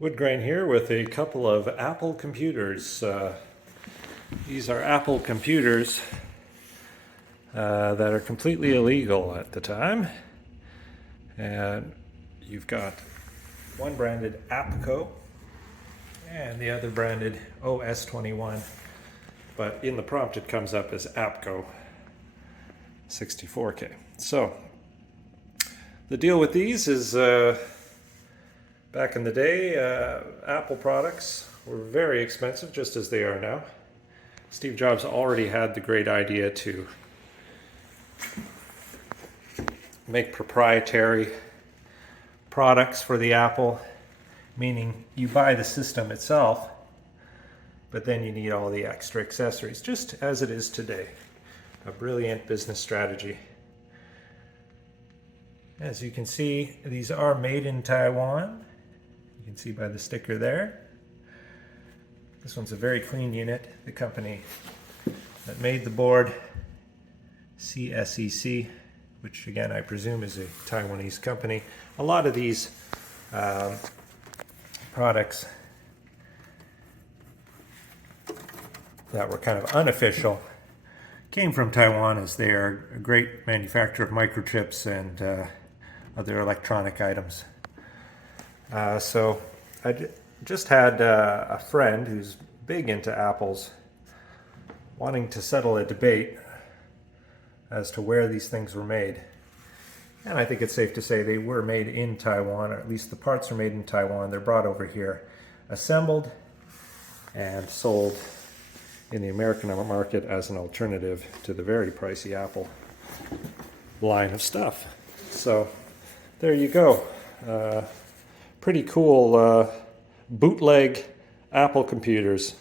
Wood grain here with a couple of Apple computers. These are Apple computers that are completely illegal at the time. And you've got one branded AppCo and the other branded OS21. But in the prompt it comes up as AppCo 64K. So the deal with these is back in the day, Apple products were very expensive, just as they are now. Steve Jobs already had the great idea to make proprietary products for the Apple, meaning you buy the system itself, but then you need all the extra accessories, just as it is today. A brilliant business strategy. As you can see, these are made in Taiwan. You can see by the sticker there. This one's a very clean unit. The company that made the board, srsly, which again I presume is a Taiwanese company. A lot of these products that were kind of unofficial came from Taiwan, as they are a great manufacturer of microchips and other electronic items. So I just had a friend who's big into Apples wanting to settle a debate as to where these things were made. And I think it's safe to say they were made in Taiwan, or at least the parts are made in Taiwan. They're brought over here, assembled, and sold in the American market as an alternative to the very pricey Apple line of stuff. So there you go. Pretty cool bootleg Apple computers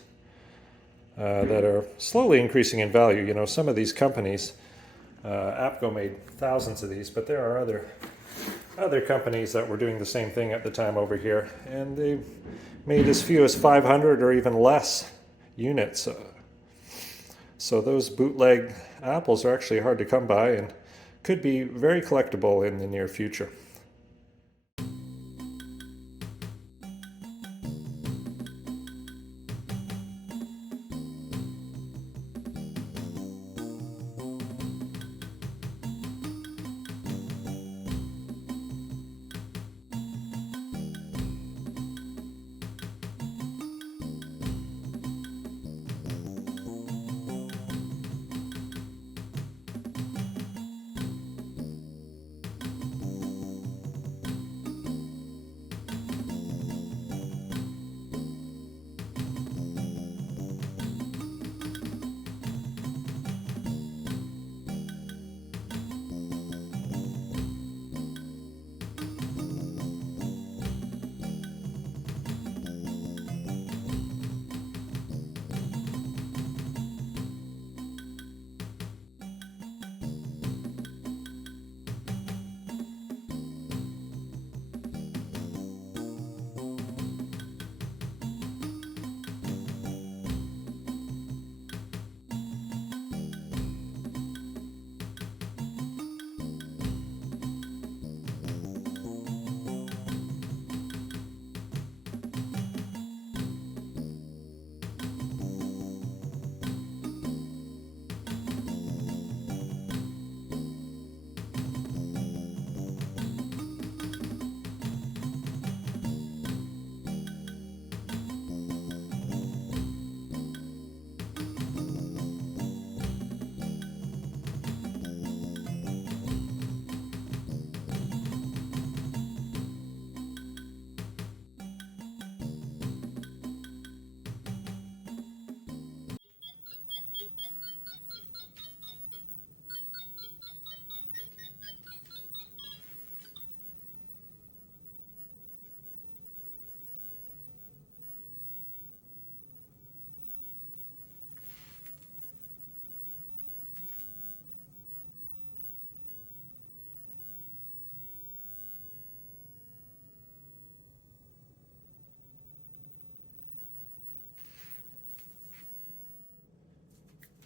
that are slowly increasing in value. You know, some of these companies, AppCo made thousands of these, but there are other companies that were doing the same thing at the time over here, and they made as few as 500 or even less units. So those bootleg Apples are actually hard to come by and could be very collectible in the near future.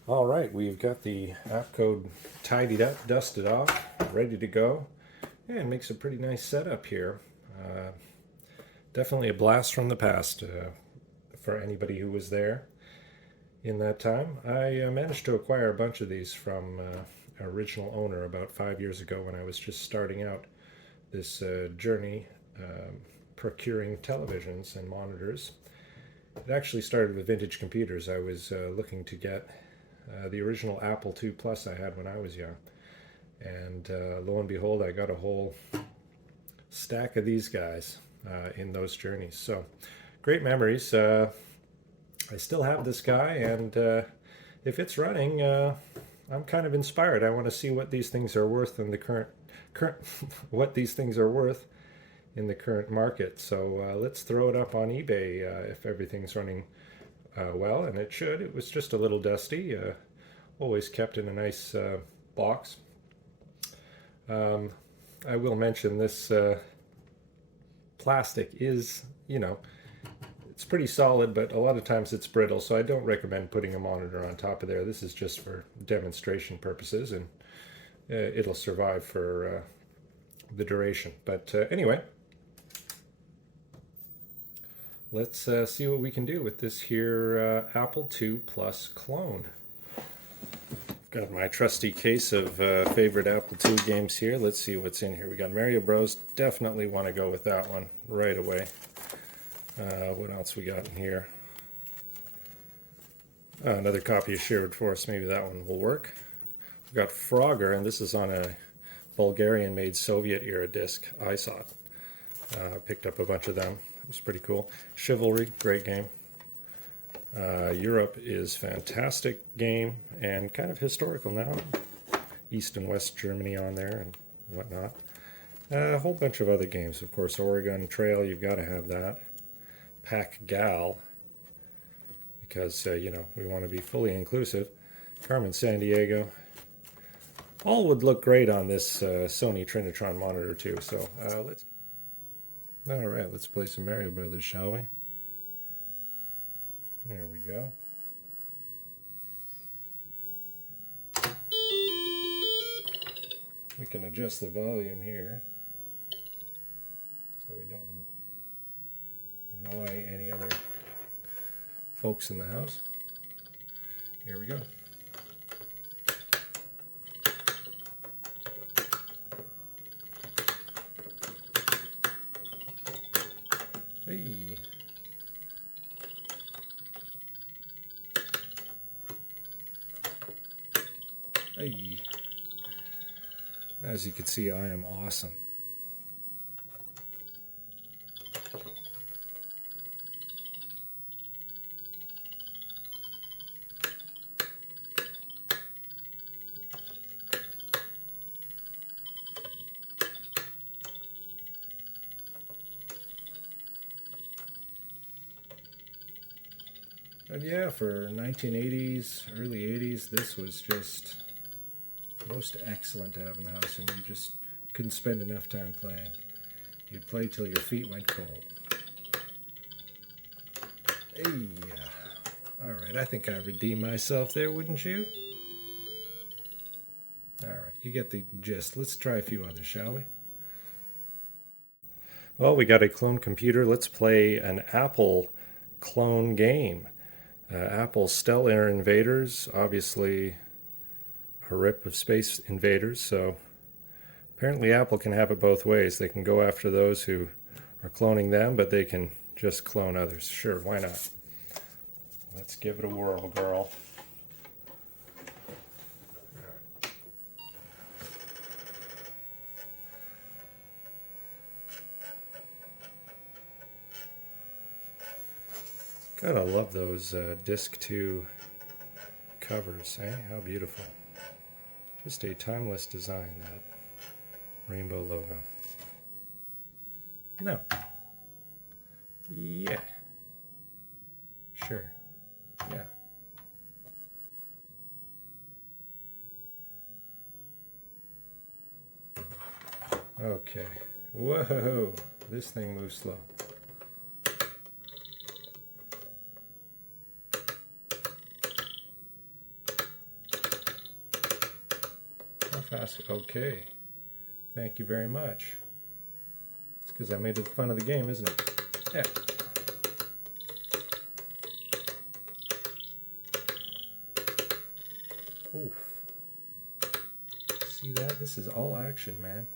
All right, we've got the app code tidied up, dusted off, ready to go, and makes a pretty nice setup here. definitely a blast from the past for anybody who was there in that time. I managed to acquire a bunch of these from our original owner about 5 years ago when I was just starting out this journey procuring televisions and monitors. It actually started with vintage computers. I was looking to get the original Apple II Plus I had when I was young. And lo and behold, I got a whole stack of these guys in those journeys. So great memories. I still have this guy, and if it's running, I'm kind of inspired. I want to see what these things are worth in the current what these things are worth in the current market. So let's throw it up on eBay if everything's running well, and it should. It was just a little dusty, always kept in a nice box. I will mention this plastic is, it's pretty solid, but a lot of times it's brittle, so I don't recommend putting a monitor on top of there. This is just for demonstration purposes, and it'll survive for the duration. But anyway, let's see what we can do with this here Apple II Plus clone. Got my trusty case of favorite Apple II games here. Let's see what's in here. We got Mario Bros. Definitely want to go with that one right away. What else we got in here? Another copy of Sherwood Forest. Maybe that one will work. We got Frogger, and this is on a Bulgarian-made Soviet-era disc. I saw it. Picked up a bunch of them. It was pretty cool. Chivalry, great game. Europe is fantastic game and kind of historical now. East and West Germany on there and whatnot. A whole bunch of other games, of course. Oregon Trail, you've got to have that. Pac Gal, because we want to be fully inclusive. Carmen Sandiego. All would look great on this Sony Trinitron monitor too. So let's play some Mario Brothers, shall we? There we go. We can adjust the volume here so we don't annoy any other folks in the house. Here we go. Hey. Hey. As you can see, I am awesome. And yeah, for 1980s, early 80s, this was just most excellent to have in the house, and you just couldn't spend enough time playing. You'd play till your feet went cold. Hey, all right, I think I redeemed myself there, wouldn't you? All right, you get the gist. Let's try a few others, shall we? Well, we got a clone computer. Let's play an Apple clone game. Apple Stellar Invaders, obviously a rip of Space Invaders, so apparently Apple can have it both ways. They can go after those who are cloning them, but they can just clone others. Sure, why not? Let's give it a whirl, girl. Gotta love those Disc 2 covers, eh? How beautiful. Just a timeless design, that rainbow logo. No. Yeah. Sure. Yeah. Okay. Whoa! This thing moves slow. Fast. Okay. Thank you very much. It's because I made fun of the game, isn't it? Yeah. Oof. See that? This is all action, man.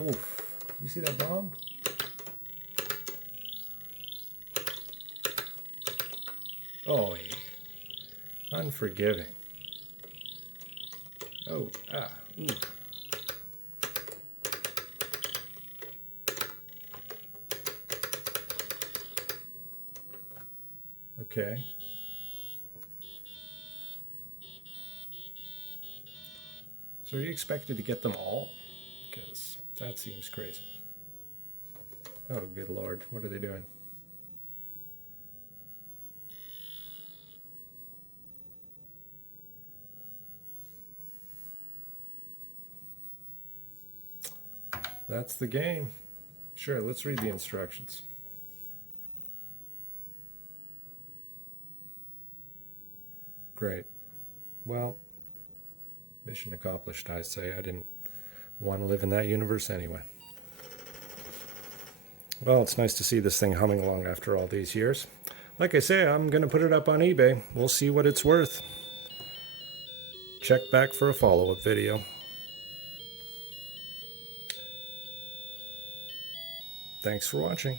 Oof. You see that bomb? Oh, unforgiving. Oh, ooh. Okay. So are you expected to get them all? Because that seems crazy. Oh, good Lord. What are they doing? That's the game. Sure, let's read the instructions. Great. Well, mission accomplished, I say. I didn't want to live in that universe anyway. Well, it's nice to see this thing humming along after all these years. Like I say, I'm going to put it up on eBay. We'll see what it's worth. Check back for a follow-up video. Thanks for watching.